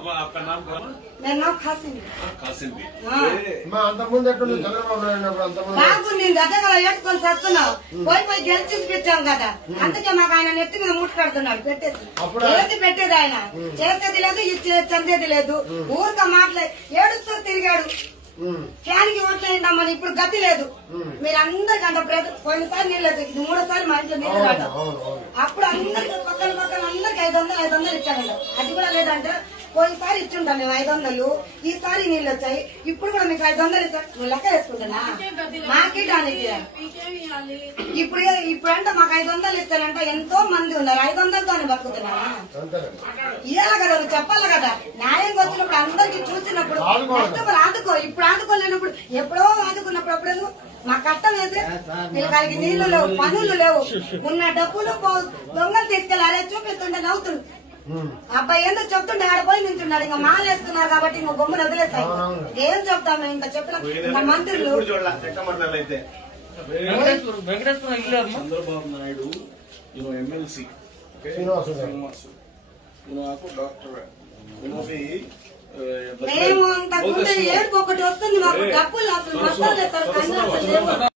अब आपका नाम क्या है? मेरा नाम खासिम कासिम भी हाँ। మా అంతకుముందు ఎట్లుంది చంద్రబాబు నాయుడు ఉన్నప్పుడు అంతకుముందు బాబు నేను అదే కదా ఏడ్చుకొని చేస్తున్నావు పోయి పోయి గెలిచి పెట్టాం కదా అందుకే మాకు ఆయన నెత్తి మీద మూట కడుతున్నాడు పెట్టేసి అప్పుడు- ఏది పెట్టేది ఆయన చేసేది లేదు ఇచ్చే చందేది లేదు ఊరిక మాటలే ఏడుస్తూ తిరిగాడు ఉమ్, ఫ్యాన్ కి ఓట్లేందమ్మని ఇప్పుడు గతి లేదు మీరు అందరికి అంత ప్రతి పోయినసారి నీళ్ళు వచ్చాయి ఇది మూడోసారి మా ఇంట్లో నీళ్ళు అవును పడ్డాం అవును అవును అప్పుడు అందరికి పక్కన పక్కన అందరికి ఐదు వందలు ఐదు వందలు ఇచ్చాడు అది కూడా లేదంటే పోయినసారి ఇచ్చుంటాం మేము ఐదు వందలు ఈసారి నీళ్ళు వచ్చాయి. ఇప్పుడు కూడా మీకు ఐదు వందలు ఇచ్చా నువ్వు లెక్క వేసుకుంటున్నా? మాకే దానికి ఇప్పుడు ఇప్పుడు అంటే మాకు ఐదు వందలు ఇస్తారంటే ఎంతో మంది ఉన్నారు. ఐదు వందలతోనే బతుకుతున్నారా? అంతేనండి ఇయ్యాలి కదా నువ్వు చెప్పాలి కదా. న్యాయంగా వచ్చినప్పుడు అందరికి చూసినప్పుడు. కష్టపడి ఆదుకో ఇప్పుడు ఆదుకోలేనప్పుడు ఎప్పుడో ఆదుకున్నప్పుడు అప్పుడు మా కష్టం అయితే వీళ్ళకి నీళ్ళు లేవు పనులు లేవు. ఉన్న డబ్బులు దొంగలు తీసుకెళ్ళి అదే చూపిస్తుంటే నవ్వుతుండు. ఉమ్, అబ్బాయి ఏందో చెప్తుండే ఆడ పోయి నించున్నాడు. ఇంకా మాలేస్తున్నారు కాబట్టి ఇంకా బొమ్మను వదిలేస్తాయి. ఏం చెప్తాము ఇంకా చెప్పిన ఇంకా మంత్రులు. చంద్రబాబు నాయుడు ఎమ్మెల్సీ నాకు డాక్టర్. మేము అంత ఏడుపు ఒకటి వస్తుంది మాకు. డబ్బులు అసలు మొత్తం